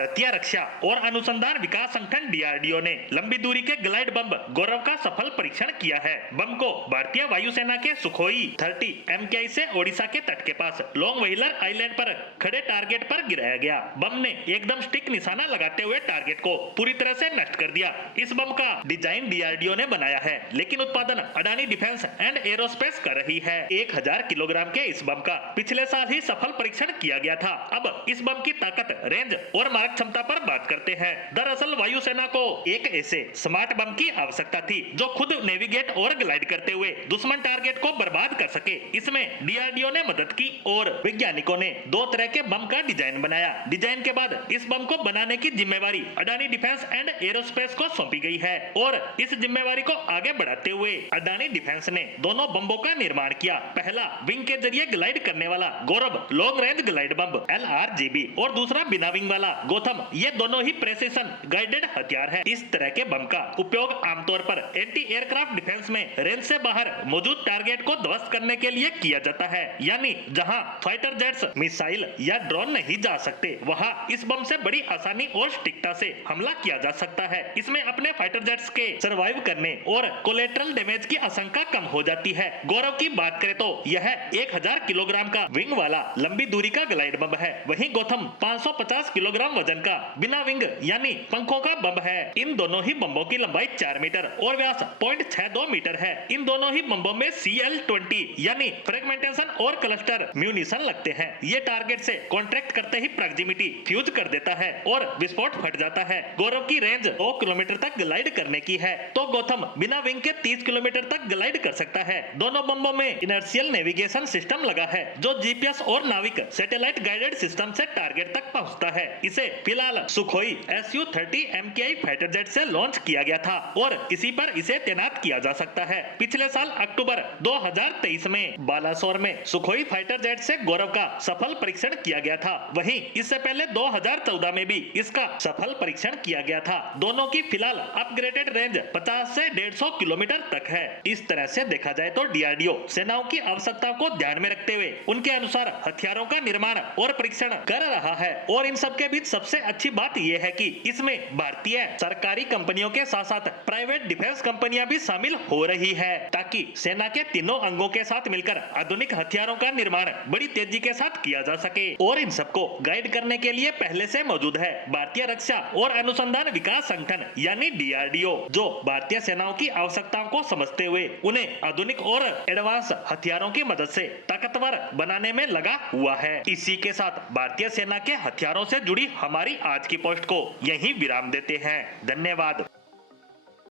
भारतीय रक्षा और अनुसंधान विकास संगठन डीआरडीओ ने लंबी दूरी के ग्लाइड बम गौरव का सफल परीक्षण किया है। बम को भारतीय वायुसेना के सुखोई 30 MKI से ओडिशा के तट के पास लॉन्ग व्हीलर आइलैंड पर खड़े टारगेट पर गिराया गया। बम ने एकदम सटीक निशाना लगाते हुए टारगेट को पूरी तरह से नष्ट कर दिया। इस बम का डिजाइन डीआरडीओ ने बनाया है, लेकिन उत्पादन अडानी डिफेंस एंड एरोस्पेस कर रही है। 1000 किलोग्राम के इस बम का पिछले साल ही सफल परीक्षण किया गया था। अब इस बम की ताकत, रेंज और मारक क्षमता पर बात करते हैं। दरअसल वायुसेना को एक ऐसे स्मार्ट बम की आवश्यकता थी जो खुद नेविगेट और ग्लाइड करते हुए दुश्मन टारगेट को बर्बाद कर सके। इसमें डीआरडीओ ने मदद की और वैज्ञानिकों ने 2 तरह के बम का डिजाइन बनाया। डिजाइन के बाद इस बम को बनाने की जिम्मेवारी अडानी डिफेंस एंड एरोस्पेस को सौंपी गई है और इस जिम्मेवारी को आगे बढ़ाते हुए अडानी डिफेंस ने दोनों बम्बों का निर्माण किया। पहला विंग के जरिए ग्लाइड करने वाला Gaurav long range glide bomb LRGB और दूसरा बिना विंग वाला गौतम। ये दोनों ही प्रेसिशन गाइडेड हथियार है। इस तरह के बम का उपयोग आमतौर पर एंटी एयरक्राफ्ट डिफेंस में रेंज से बाहर मौजूद टारगेट को ध्वस्त करने के लिए किया जाता है, यानी जहां फाइटर जेट्स, मिसाइल या ड्रोन नहीं जा सकते, वहां इस बम से बड़ी आसानी और सटीकता से हमला किया जा सकता है। इसमें अपने फाइटर जेट्स के सर्वाइव करने और कोलेटरल डैमेज की आशंका कम हो जाती है। गौरव की बात करें तो यह 1000 किलोग्राम का विंग वाला लंबी दूरी का ग्लाइड बम है। वहीं गौतम 550 किलोग्राम वजन का बिना विंग यानी पंखों का बम है। इन दोनों ही बम्बों की लंबाई 4 मीटर और व्यास 0.62 मीटर है। इन दोनों ही बम्बों में CL-20 यानी फ्रेगमेंटेशन और क्लस्टर म्यूनिशन लगते हैं। ये टारगेट से कॉन्ट्रैक्ट करते ही प्रॉक्सिमिटी फ्यूज कर देता है और विस्फोट फट जाता है। गौरव की रेंज 2 किलोमीटर तक ग्लाइड करने की है, तो गौतम बिना विंग के 30 किलोमीटर तक ग्लाइड कर सकता है। दोनों बम्बों में इनर्शियल नेविगेशन सिस्टम लगा है जो GPS और नाविक सैटेलाइट गाइडेड सिस्टम से टारगेट तक पहुंचता है। इसे फिलहाल Sukhoi Su-30 MKI fighter jet से लॉन्च किया गया था और इसी पर इसे तैनात किया जा सकता है। पिछले साल अक्टूबर 2023 में बालासोर में सुखोई फाइटर जेट से गौरव का सफल परीक्षण किया गया था। वहीं इससे पहले 2014 में भी इसका सफल परीक्षण किया गया था। दोनों की फिलहाल अपग्रेडेड रेंज 50 से 150 किलोमीटर तक है। इस तरह से देखा जाए तो डीआरडीओ सेनाओं की आवश्यकताओं को ध्यान में रखते हुए उनके अनुसार हथियारों का निर्माण और परीक्षण कर रहा है। और इन सबके बीच सबसे अच्छी बात यह है कि इसमें भारतीय सरकारी कंपनियों के साथ साथ प्राइवेट डिफेंस कंपनियां भी शामिल हो रही है, ताकि सेना के तीनों अंगों के साथ मिलकर आधुनिक हथियारों का निर्माण बड़ी तेजी के साथ किया जा सके। और इन सबको गाइड करने के लिए पहले से मौजूद है भारतीय रक्षा और अनुसंधान विकास संगठन यानी डीआरडीओ, जो भारतीय सेनाओं की आवश्यकताओं को समझते हुए उन्हें आधुनिक और एडवांस हथियारों की मदद से ताकतवर बनाने में लगा हुआ है। इसी के साथ भारतीय सेना के हथियारों से जुड़ी हमारी आज की पोस्ट को यहीं विराम देते हैं। धन्यवाद।